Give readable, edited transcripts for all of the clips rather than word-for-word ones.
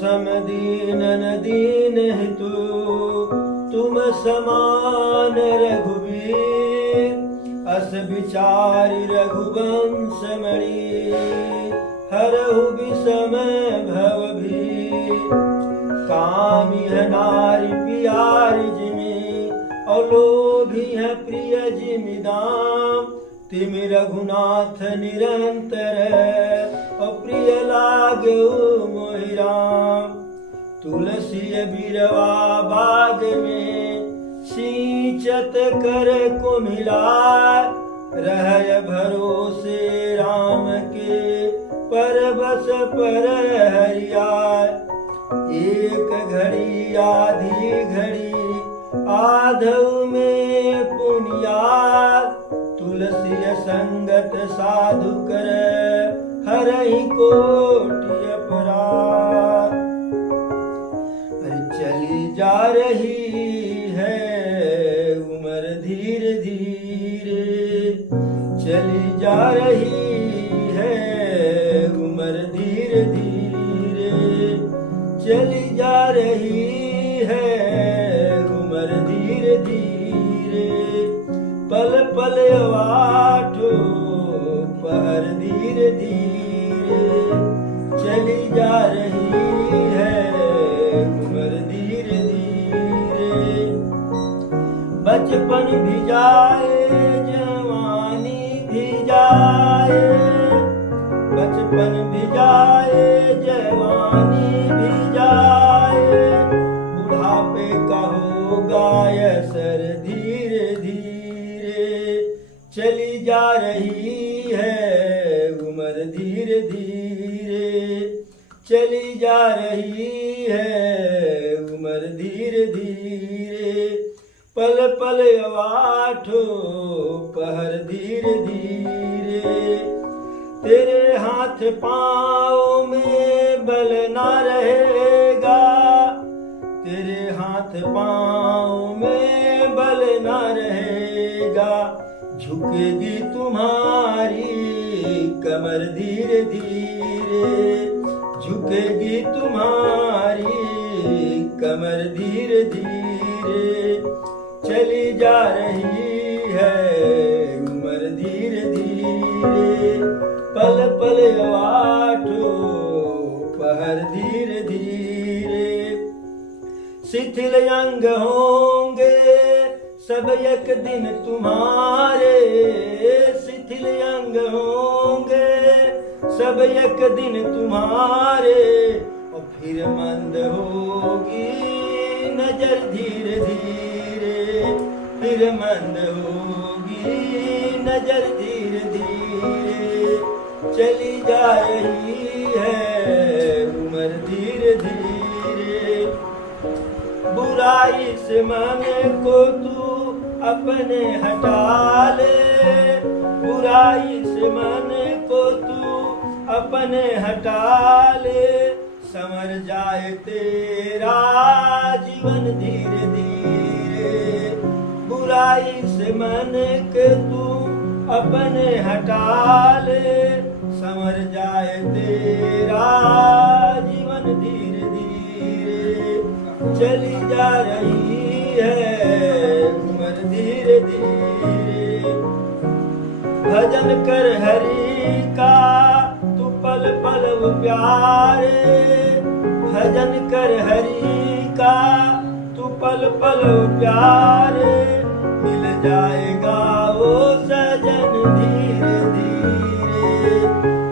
सम दीनन दीन हितु तुम समान रघुवीर अस विचारि रघुवंश मणि हरहु विषम भव भीर कामी है नारी प्यारी जिमि और लोभी है प्रिय जिमि दाम तिमि रघुनाथ निरंतर और प्रिय लाग्यो मोहि राम तुलसी बिरवा बाग में सींचत कर कुमिलाय रहय भरोसे राम के परबस पर हरियाय एक घड़ी आधी घड़ी आधव में पुनियाद तुलसी संगत साधु कर हरहि कोटि अपराध चली जा रही है उमर धीरे धीरे चली जा रही है उमर धीरे धीरे चली जा रही है उमर धीरे धीरे पल पल वाठो पहर धीरे धीरे चली जा रही है उमर धीरे धीरे बचपन भी जाए जवानी भी जाए बचपन भी जाए जवानी भी जाए बुढ़ापे का होगा असर धीरे धीरे चली जा रही है उमर धीरे धीरे चली जा रही है उमर धीरे धीरे पल पल वाठो पहर धीरे धीरे तेरे हाथ पाँव में बल ना रहेगा तेरे हाथ पाँव में बल ना रहेगा झुकेगी तुम्हारी कमर धीरे धीरे झुकेगी तुम्हारी कमर धीरे धीरे चली जा रही है उमर धीरे धीरे पल पल वाठो पहर धीरे धीरे शिथिल अंग होंगे सब एक दिन तुम्हारे शिथिल अंग होंगे सब एक दिन तुम्हारे और फिर मंद होगी नजर धीरे धीरे फिर मंद होगी नजर धीरे धीरे चली जा रही है उमर धीरे धीरे बुराई से मन को तू अपने हटा ले बुराई से मन को तू अपने हटा ले समर जाए तेरा जीवन धीरे धीरे बुराई से मन के तू अपने हटा ले समर जाए तेरा जीवन धीरे धीरे चली जा रही है उमर धीरे धीरे भजन कर हरि का तू पल पल प्यारे भजन कर हरि का तू पल पल प्यारे मिल जाएगा वो सजन धीरे धीरे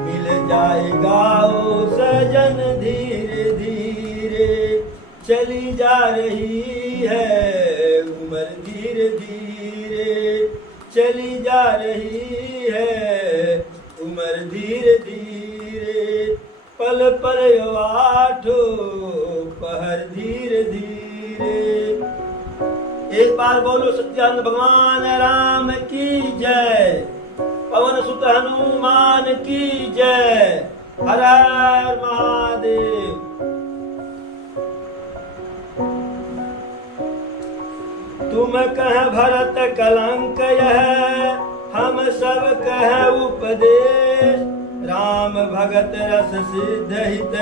मिल जाएगा वो सजन धीरे धीरे चली जा रही है उमर धीरे धीरे चली जा रही है उमर धीरे धीरे पल पल वाठो पहर धीरे धीरे एक बार बोलो सत्यानंद भगवान राम की जय पवन सुत हनुमान की जय हर हर महादेव तुम कह भरत कलंक यह हम सब कह उपदेश राम भगत रस सिद्ध हित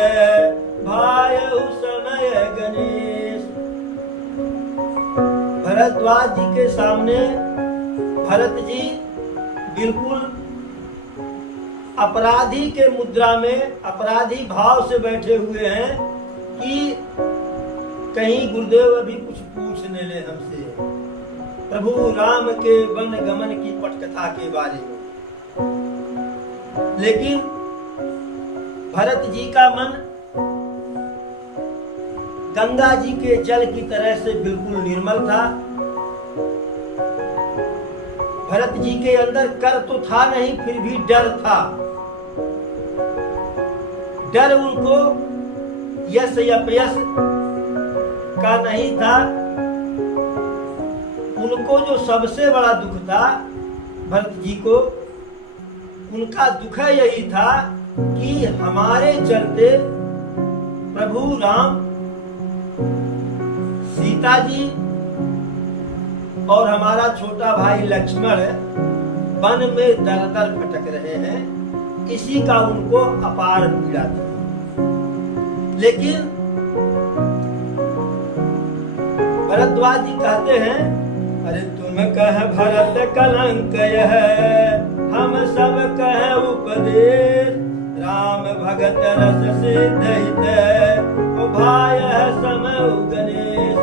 भायहु समय गणेश। भरद्वाज जी के सामने भरत जी बिल्कुल अपराधी के मुद्रा में, अपराधी भाव से बैठे हुए हैं कि कहीं गुरुदेव अभी कुछ पूछने ले हमसे प्रभु राम के वन गमन की पटकथा के बारे में। लेकिन भरत जी का मन गंगा जी के जल की तरह से बिल्कुल निर्मल था। भरत जी के अंदर कर तो था नहीं, फिर भी डर था। डर उनको यश अपयश का नहीं था। उनको जो सबसे बड़ा दुख था भरत जी को, उनका दुख यही था कि हमारे चलते प्रभु राम, सीता जी और हमारा छोटा भाई लक्ष्मण वन में दर दर भटक रहे हैं। इसी का उनको अपार पीड़ा थी। लेकिन भरद्वाज जी कहते हैं, अरे तुम कह भरत कलंक यह, हम सब कह उपदेश, राम भगत रस सिद्ध हित, भाय समय गणेश।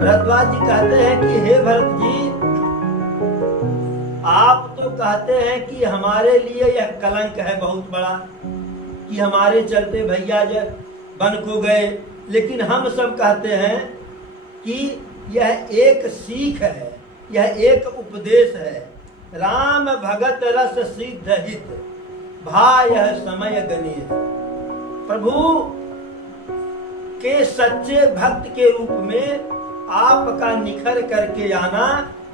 भरद्वाज जी कहते हैं कि हे भरत जी, आप तो कहते हैं कि हमारे लिए यह कलंक है बहुत बड़ा, कि हमारे चलते भैया बन को गए। लेकिन हम सब कहते हैं कि यह एक सीख है, यह एक उपदेश है। राम भगत रस सिद्ध हित, भाय समय गणेश। प्रभु के सच्चे भक्त के रूप में आपका निखर करके आना,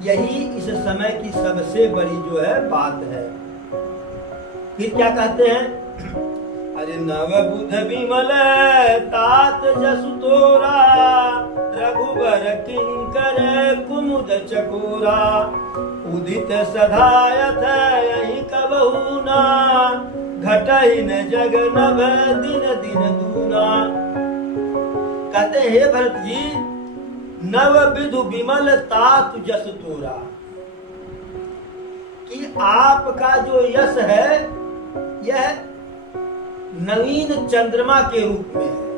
यही इस समय की सबसे बड़ी जो है बात है। फिर क्या कहते हैं, अरे नव बुध विमल तात जसु तोरा, रघुबर किंकर कुमुद चकोरा, उदित सधायथ यही कबहू ना, घटहि न जग नभ दिन दिन दूना। कहते हे भरत जी, नव विधु विमल तात जस तोरा, कि आपका जो यश है यह नवीन चंद्रमा के रूप में है।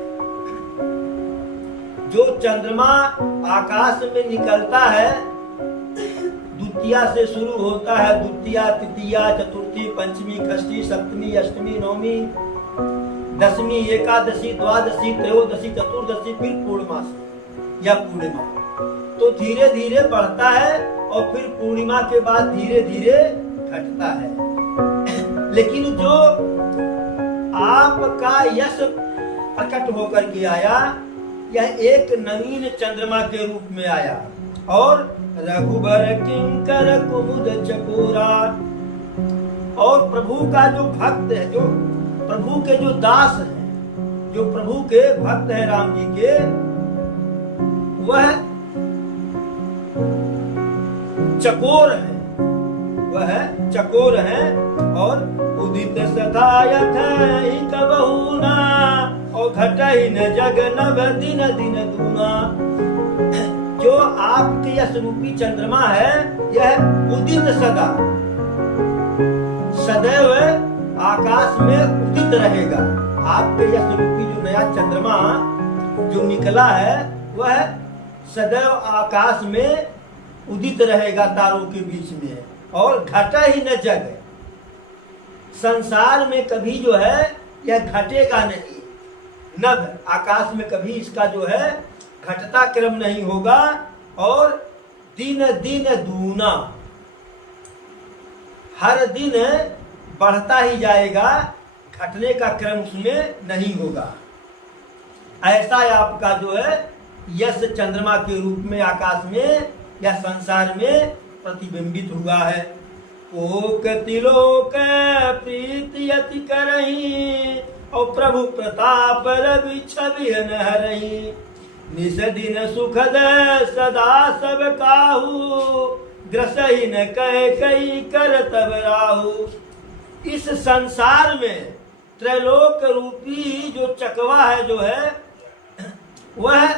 जो चंद्रमा आकाश में निकलता है, द्वितीया से शुरू होता है, द्वितीया तृतीया चतुर्थी पंचमी षष्ठी सप्तमी अष्टमी नवमी दशमी एकादशी द्वादशी त्रयोदशी चतुर्दशी, फिर पूर्णमासी या पूर्णिमा। तो धीरे धीरे बढ़ता है और फिर पूर्णिमा के बाद धीरे धीरे घटता है। लेकिन जो आपका यश प्रकट होकर के आया, यह एक नवीन चंद्रमा के रूप में आया। और रघुबर किंकर कुमुद चकोरा, और प्रभु का जो भक्त है, जो प्रभु के जो दास है, जो प्रभु के भक्त है राम जी के, वह चकोर है, वह चकोर है। और उदित सदायथ ही कबहू ना, और घटहि न जग नभ दिन दिन दूना। जो आपके यश रूपी चंद्रमा है, यह उदित सदा सदैव आकाश में उदित रहेगा। आपके यश रूपी जो नया चंद्रमा जो निकला है, वह सदैव आकाश में उदित रहेगा तारों के बीच में। और घटा ही न जग, संसार में कभी जो है यह घटेगा नहीं। नभ आकाश में कभी इसका जो है घटता क्रम नहीं होगा। और दिन दिन दूना, हर दिन बढ़ता ही जाएगा, घटने का क्रम उसमें नहीं होगा। ऐसा आपका जो है यश चंद्रमा के रूप में आकाश में या संसार में प्रतिबिंबित हुआ है। ओक तिलोक प्रीति अति करही, और प्रभु प्रताप रवि छवि नहरही। निस दिन सुखद सदा सब काहू, ग्रसही न कह कई कर तब राहु। इस संसार में त्रैलोक रूपी जो चकवा है जो है वह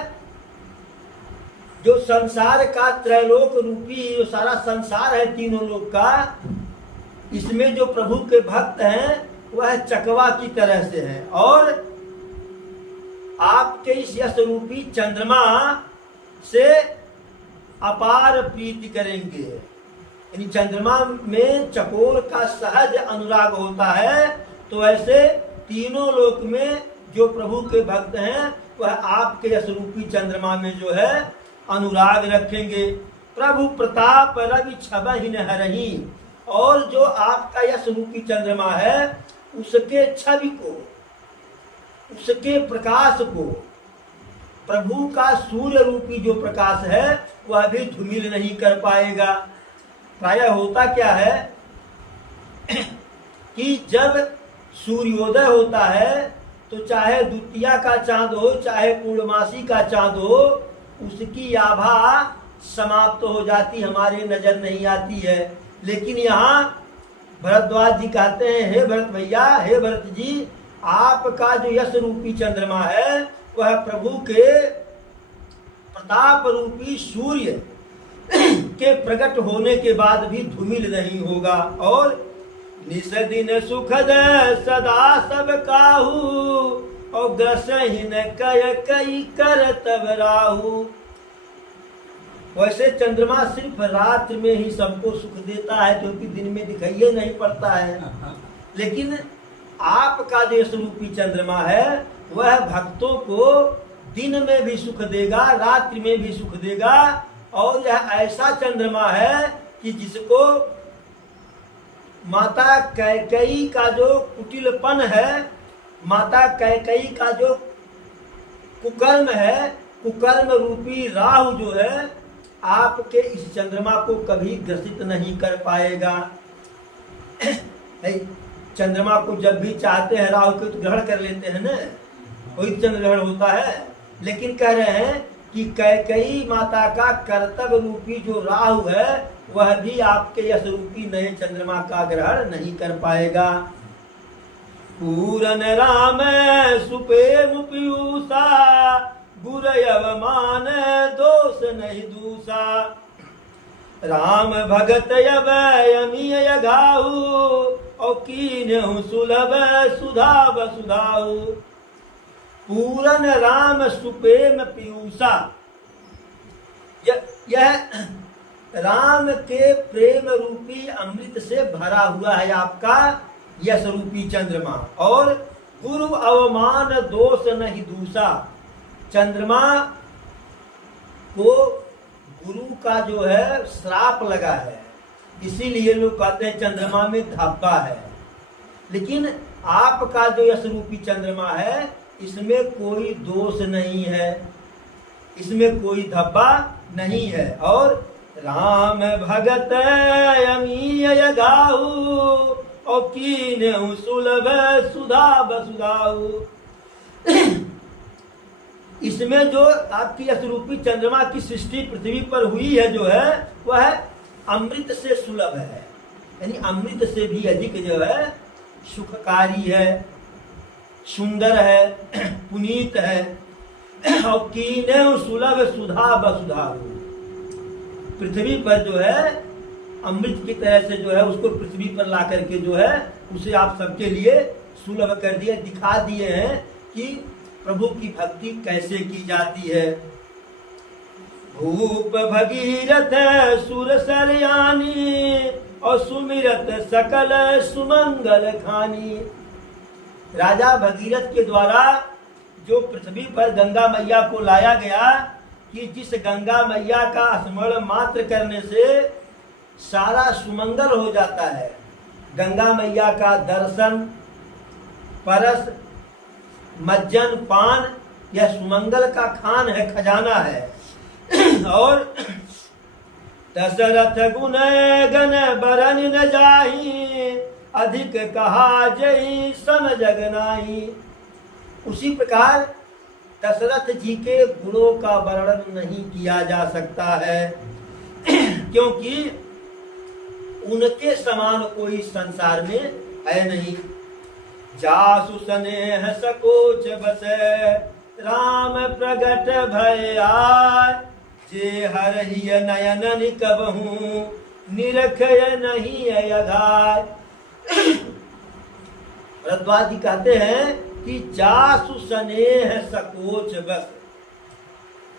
जो संसार का त्रैलोक रूपी जो सारा संसार है तीनों लोक का, इसमें जो प्रभु के भक्त हैं वह चकवा की तरह से है और आपके इस यश रूपी चंद्रमा से अपार प्रीति करेंगे। यानी चंद्रमा में चकोर का सहज अनुराग होता है, तो ऐसे तीनों लोक में जो प्रभु के भक्त हैं वह आपके यश रूपी चंद्रमा में जो है अनुराग रखेंगे। प्रभु प्रताप रवि छबहि हरहि, और जो आपका यश रूपी चंद्रमा है उसके छवि को, उसके प्रकाश को, प्रभु का सूर्य रूपी जो प्रकाश है वह भी धूमिल नहीं कर पाएगा। प्रायः होता क्या है कि जब सूर्योदय होता है तो चाहे द्वितीया का चांद हो चाहे पूर्णमासी का चांद हो, उसकी आभा समाप्त हो जाती, हमारे नजर नहीं आती है। लेकिन यहाँ भरद्वाज जी कहते हैं, हे भरत भैया, हे भरत जी, आपका जो यश रूपी चंद्रमा है वह प्रभु के प्रताप रूपी सूर्य के प्रकट होने के बाद भी धूमिल नहीं होगा। और निस दिन सुखद सदा सब काहू, और ग्रसहीन कय कई कर तब राहु। वैसे चंद्रमा सिर्फ रात में ही सबको सुख देता है, क्योंकि दिन में दिखाई नहीं पड़ता है। लेकिन आपका जो स्वरूपी चंद्रमा है वह भक्तों को दिन में भी सुख देगा, रात्रि में भी सुख देगा। और यह ऐसा चंद्रमा है कि जिसको माता कैकेयी का जो कुटिलपन है, माता कैकेयी का जो कुकर्म है, कुकर्म रूपी राहु जो है आपके इस चंद्रमा को कभी ग्रसित नहीं कर पाएगा। चंद्रमा को जब भी चाहते हैं राहु को तो ग्रहण कर लेते हैं ना, वही चंद्र ग्रहण होता है। लेकिन कह रहे हैं कि कैकेयी माता का कर्तव्य रूपी जो राहु है वह भी आपके यश रूपी नए चंद्रमा का ग्रहण नहीं कर पाएगा। पूरन राम सुपेम पीयूषा, गुर अवमान दोष नहीं दूसा। राम भगत यब यमीय गाहु, और कीन्हु सुलभ सुधा वसुधाहु। पूरन राम सुपेम पीयूषा, यह राम के प्रेम रूपी अमृत से भरा हुआ है आपका यश रूपी चंद्रमा। और गुरु अवमान दोष नहीं दूसा, चंद्रमा को गुरु का जो है श्राप लगा है, इसीलिए लोग कहते हैं चंद्रमा में धब्बा है। लेकिन आपका जो यश रूपी चंद्रमा है इसमें कोई दोष नहीं है, इसमें कोई धब्बा नहीं है। और राम भगत अमीय गाहु, और कीन्हु सुलभ सुधा वसुधाहु। इसमें जो आपकी यश रूपी चंद्रमा की सृष्टि पृथ्वी पर हुई है जो है वह अमृत से सुलभ है, यानी अमृत से भी अधिक जो है सुखकारी है, सुंदर है, पुनीत है। और कीन्हु सुलभ सुधा वसुधाहु, पृथ्वी पर जो है अमृत की तरह से जो है उसको पृथ्वी पर ला करके जो है उसे आप सबके लिए सुलभ कर दिए, दिखा दिए हैं कि प्रभु की भक्ति कैसे की जाती है। भूप भगीरथ सुर सरयानी, और सुमिरत सकल सुमंगल खानी। राजा भगीरथ के द्वारा जो पृथ्वी पर गंगा मैया को लाया गया कि जिस गंगा मैया का स्मरण मात्र करने से सारा सुमंगल हो जाता है। गंगा मैया का दर्शन, परस, मज्जन, पान, यह सुमंगल का खान है, खजाना है। और दशरथ गुण गण बरन न जाही, अधिक कहा जई सम जग नाही। उसी प्रकार दशरथ जी के गुणों का वर्णन नहीं किया जा सकता है, क्योंकि उनके समान कोई संसार में है नहीं। जासु स्नेह सकोच बसे राम प्रगट भय आय जे हरहिय नयन कबहू निरखय नहीं अघाय। भरद्वाज जी कहते हैं कि जासु स्नेह सकोच बस,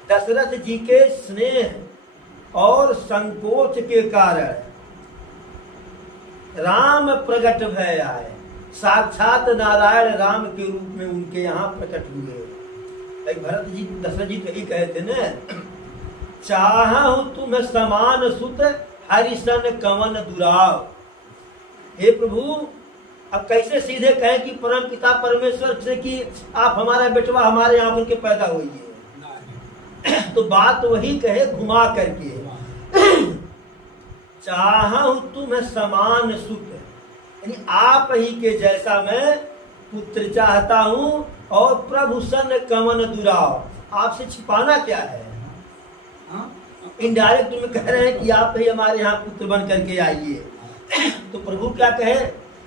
दशरथ जी के स्नेह और संकोच के कारण राम प्रकट भय आए, साक्षात नारायण राम के रूप में उनके यहाँ प्रकट हुए। भरत जी दशरथ जी कही कहे थे न, चाहूं तुम समान सुत हरिशन कवन दुराव। हे प्रभु, अब कैसे सीधे कहें कि परम पिता परमेश्वर से कि आप हमारा बेटवा हमारे यहाँ के पैदा हुई, तो बात वही कहे घुमा करके, चाहूं तुम समान सुत, यानी आप ही के जैसा मैं पुत्र चाहता हूं, और प्रभु सन कमन दुराव, आपसे छिपाना क्या है। इनडायरेक्ट तुम्हें कह रहे हैं कि आप ही हमारे यहाँ पुत्र बन करके आइए। तो प्रभु क्या कहे,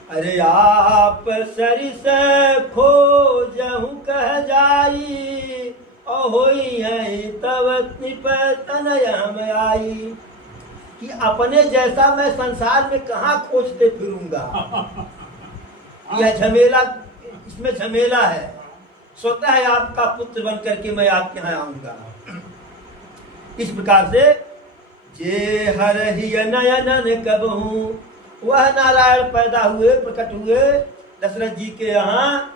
अरे आप सरिस खोजहु कह जाई, होई है तब निपतनय हम आई, कि अपने जैसा मैं संसार में कहाँ खोजते फिरूंगा। यह झमेला, इसमें झमेला है, स्वतः है आपका पुत्र बन करके मैं आपके यहाँ आऊंगा। इस प्रकार से जे हरहिय नयन कबहू, वह नारायण पैदा हुए, प्रकट हुए दशरथ जी के यहाँ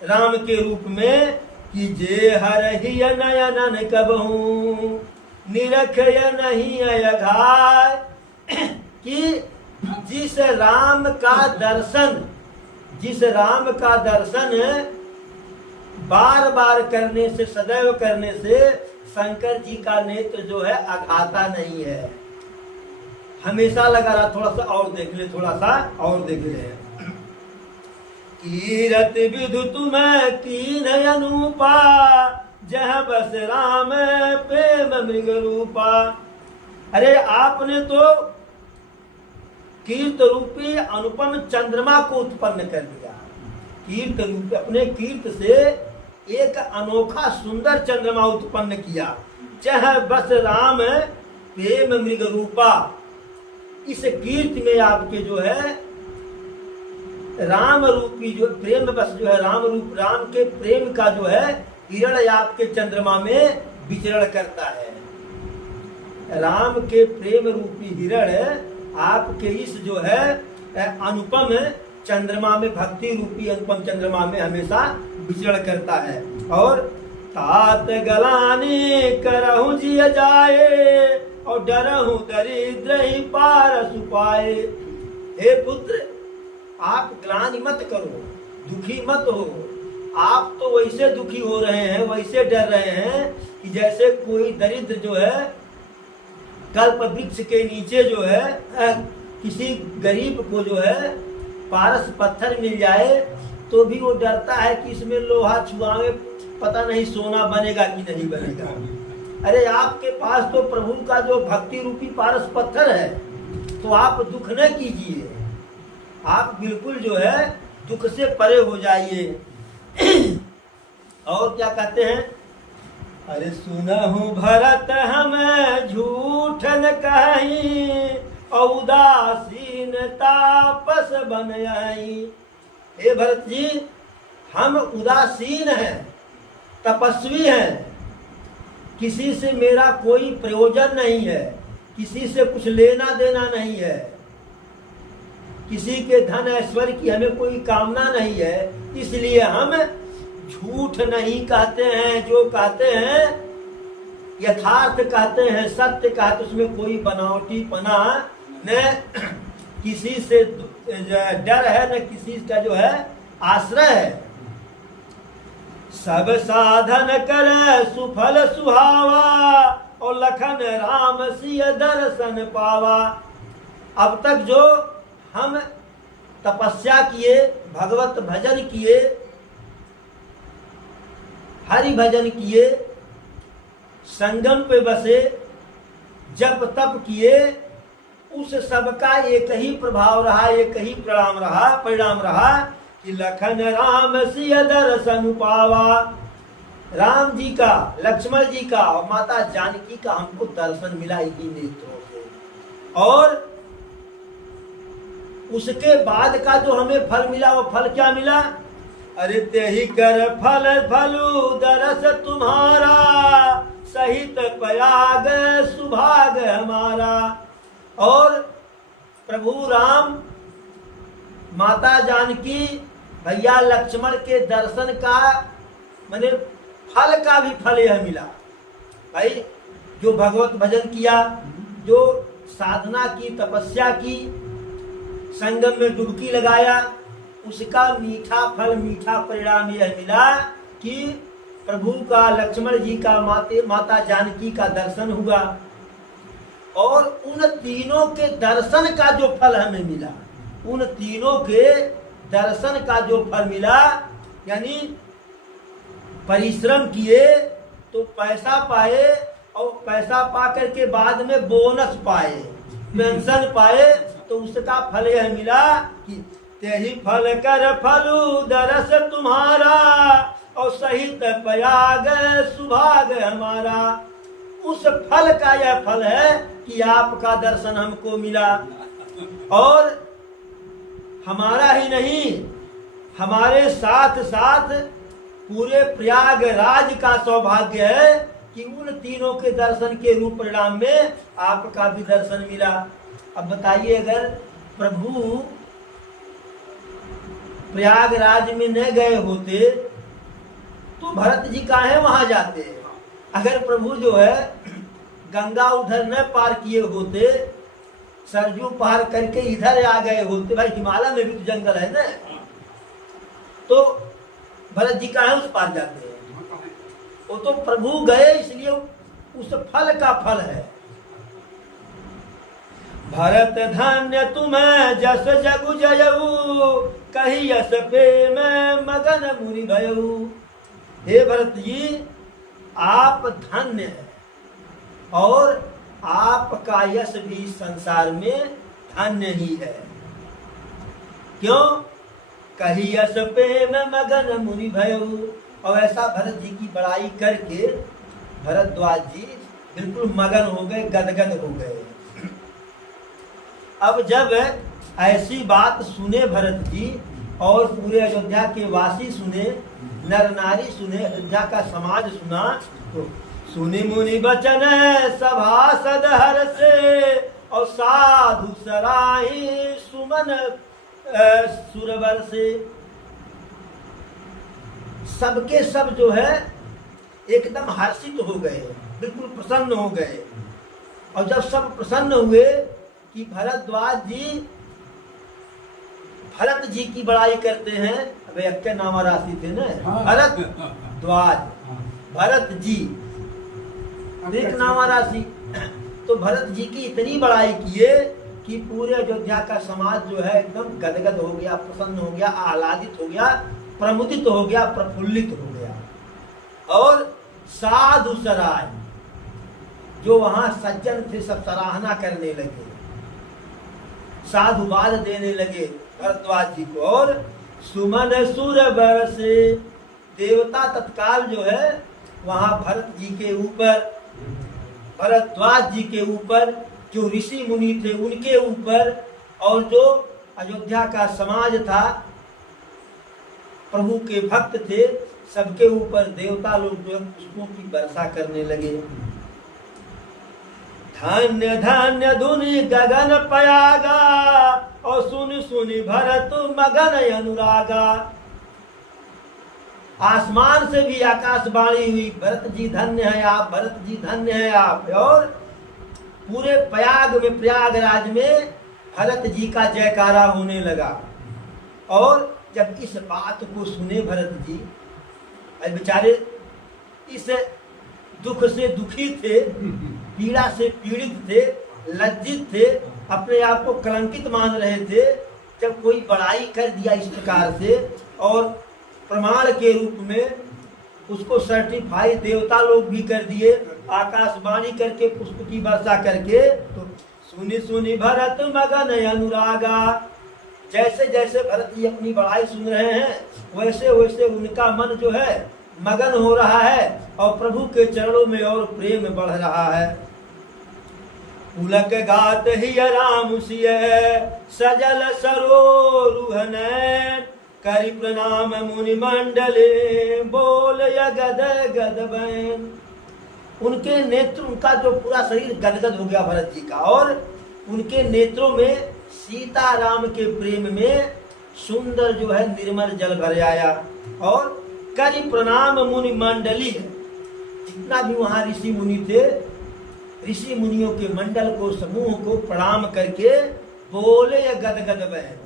राम के रूप में, कि जे हरहिय नयन कबहू निरखय नहीं अघाय, कि जिस राम का दर्शन बार बार करने से, सदैव करने से शंकर जी का नेत्र जो है अघाता नहीं है, हमेशा लगा रहा। थोड़ा सा और देख ले, थोड़ा सा और देख ले। कीरत विधु तुम्हें कीन अनुपा, जह बस राम प्रेम मृग रूपा। अरे आपने तो कीर्त रूपी अनुपम चंद्रमा को उत्पन्न कर दिया। कीर्त रूप, अपने कीर्त से एक अनोखा सुंदर चंद्रमा उत्पन्न किया। जह बस राम प्रेम मृग रूपा, इस कीर्ति में आपके जो है राम रूपी जो प्रेम बस जो है राम रूप, राम के प्रेम का जो है हिरण आपके चंद्रमा में विचरण करता है। राम के प्रेम रूपी हिरण आपके इस जो है अनुपम चंद्रमा में, भक्ति रूपी अनुपम चंद्रमा में हमेशा विचरण करता है। और तात गलानी करहु जिय जाए, और डरहु दरिद्र ही पार सुपाए। हे पुत्र, आप ग्लानि मत करो, दुखी मत हो। आप तो वैसे दुखी हो रहे हैं, वैसे डर रहे हैं कि जैसे कोई दरिद्र जो है कल्प वृक्ष के नीचे जो है किसी गरीब को जो है पारस पत्थर मिल जाए तो भी वो डरता है कि इसमें लोहा छुआवे, पता नहीं सोना बनेगा कि नहीं बनेगा। अरे आपके पास तो प्रभु का जो भक्ति रूपी पारस पत्थर है, तो आप दुख न कीजिए, आप बिल्कुल जो है दुख से परे हो जाइए। और क्या कहते हैं, अरे सुनहु भरत हमें झूठ न कहीं, उदासीन तापस बन आई। हे भरत जी, हम उदासीन हैं, तपस्वी हैं, किसी से मेरा कोई प्रयोजन नहीं है, किसी से कुछ लेना देना नहीं है, किसी के धन ऐश्वर्य की हमें कोई कामना नहीं है, इसलिए हम झूठ नहीं कहते हैं। जो कहते हैं यथार्थ कहते हैं, सत्य कहते, उसमें कोई बनावटीपना न किसी से डर है, न किसी का जो है आश्रय है। सब साधन करे सुफल सुहावा, और लखन राम सिय दर्शन पावा। अब तक जो हम तपस्या किए, भगवत भजन किए, हरि भजन किए, संगम पे बसे, जप तप किए, उस सब का एक ही प्रभाव रहा, एक ही परिणाम रहा कि लखन राम सिय दर्शन पावा, राम जी का, लक्ष्मण जी का और माता जानकी का हमको दर्शन मिला इन्हीं नेत्रों से। और उसके बाद का जो हमें फल मिला, वो फल क्या मिला? अरे ते ही कर फल फलू दरस तुम्हारा, सहित पयाग सुभाग हमारा। और प्रभु राम, माता जानकी, भैया लक्ष्मण के दर्शन का माने फल का भी फल यह मिला। भाई जो भगवत भजन किया, जो साधना की, तपस्या की, संगम में डुबकी लगाया, उसका मीठा फल, मीठा परिणाम यह मिला कि प्रभु का, लक्ष्मण जी का, माता जानकी का दर्शन हुआ। और उन तीनों के दर्शन का जो फल हमें मिला, उन तीनों के दर्शन का जो फल मिला, यानी परिश्रम किए तो पैसा पाए, और पैसा पा करके बाद में बोनस पाए, पेंशन पाए, तो उसका फल यह मिला कि तेहि फल कर फलू दरस तुम्हारा, और सहित पयाग सुभाग हमारा। उस फल का यह फल है कि आपका दर्शन हमको मिला। और हमारा ही नहीं, हमारे साथ साथ पूरे प्रयागराज का सौभाग्य है कि उन तीनों के दर्शन के रूप परिणाम में आपका भी दर्शन मिला। अब बताइए, अगर प्रभु प्रयागराज में न गए होते तो भरत जी काहे वहां जाते? अगर प्रभु जो है गंगा उधर न पार किए होते, सरजू पार करके इधर आ गए होते, भाई हिमालय में भी तो जंगल है ना, तो भरत जी काहे उस पार जाते हैं? वो तो प्रभु गए, इसलिए उस फल का फल है। भरत धन्य तुम्हें जस जगु जयऊ, कही यस पे मैं मगन मुनि भयऊ। हे भरत जी, आप धन्य है और आपका यश भी संसार में धन्य ही है। क्यों? कही यश पे मैं मगन मुनि भयऊ। और ऐसा भरत जी की बड़ाई करके भरद्वाज जी बिल्कुल मगन हो गए, गदगद हो गए। अब जब ऐसी बात सुने भरत जी और पूरे अयोध्या के वासी सुने, नर नारी सुने, अयोध्या का समाज सुना, तो सुनि मुनि बचन सभासद हर से, और साधु सराही सुमन सुरवर से। सबके सब जो है एकदम हर्षित हो गए, बिल्कुल प्रसन्न हो गए। और जब सब प्रसन्न हुए कि भरद्वाज जी भरत जी की बड़ाई करते हैं, अब एक नामा राशि थे ना, भरद्वाज, भरत जी एक नामा राशि, तो भरत जी की इतनी बड़ाई किए कि पूरे अयोध्या का समाज जो है एकदम गदगद हो गया, प्रसन्न हो गया, आह्लादित हो गया, प्रमुदित हो गया, प्रफुल्लित हो गया। और साधु सराय जो वहां सज्जन थे सब सराहना करने लगे, साधुवाद देने लगे भरद्वाज जी को। और सुमन सुर बरसे, देवता तत्काल जो है वहां भरत जी के ऊपर, भरद्वाज जी के ऊपर, जो ऋषि मुनि थे उनके ऊपर, और जो अयोध्या का समाज था, प्रभु के भक्त थे, सबके ऊपर देवता लोग जो पुष्पों की वर्षा करने लगे। धन्य धन्य धुनि गगन पयागा, और सुन सुनि भरत मगन अनुरागा। आसमान से भी आकाशवाणी हुई, भरत जी धन्य है आप, भरत जी धन्य है आप। और पूरे प्रयाग में, प्रयागराज में भरत जी का जयकारा होने लगा। और जब इस बात को सुने भरत जी, बेचारे इस दुख से दुखी थे, पीड़ा से पीड़ित थे, लज्जित थे, अपने आप को कलंकित मान रहे थे। जब कोई बड़ाई कर दिया इस प्रकार से, और प्रमाण के रूप में उसको सर्टिफाई देवता लोग भी कर दिए, आकाशवाणी करके पुष्प की वर्षा करके, तो सुनि सुनि भरत मगन अनुरागा। जैसे जैसे भरत जी अपनी बड़ाई सुन रहे हैं वैसे वैसे उनका मन जो है मगन हो रहा है और प्रभु के चरणों में और प्रेम बढ़ रहा है। पुलक गात ही राम सिय सजल सरोरुहन करि प्रणाम मुनि मंडले बोल गद गद बैन। उनके नेत्र, उनका जो पूरा शरीर गदगद हो गया भरत जी का, और उनके नेत्रों में सीता राम के प्रेम में सुंदर जो है निर्मल जल भर आया। और करि प्रणाम मुनि मंडली, जितना भी वहां ऋषि मुनि थे, ऋषि मुनियों के मंडल को, समूह को प्रणाम करके बोले गद गद बहन,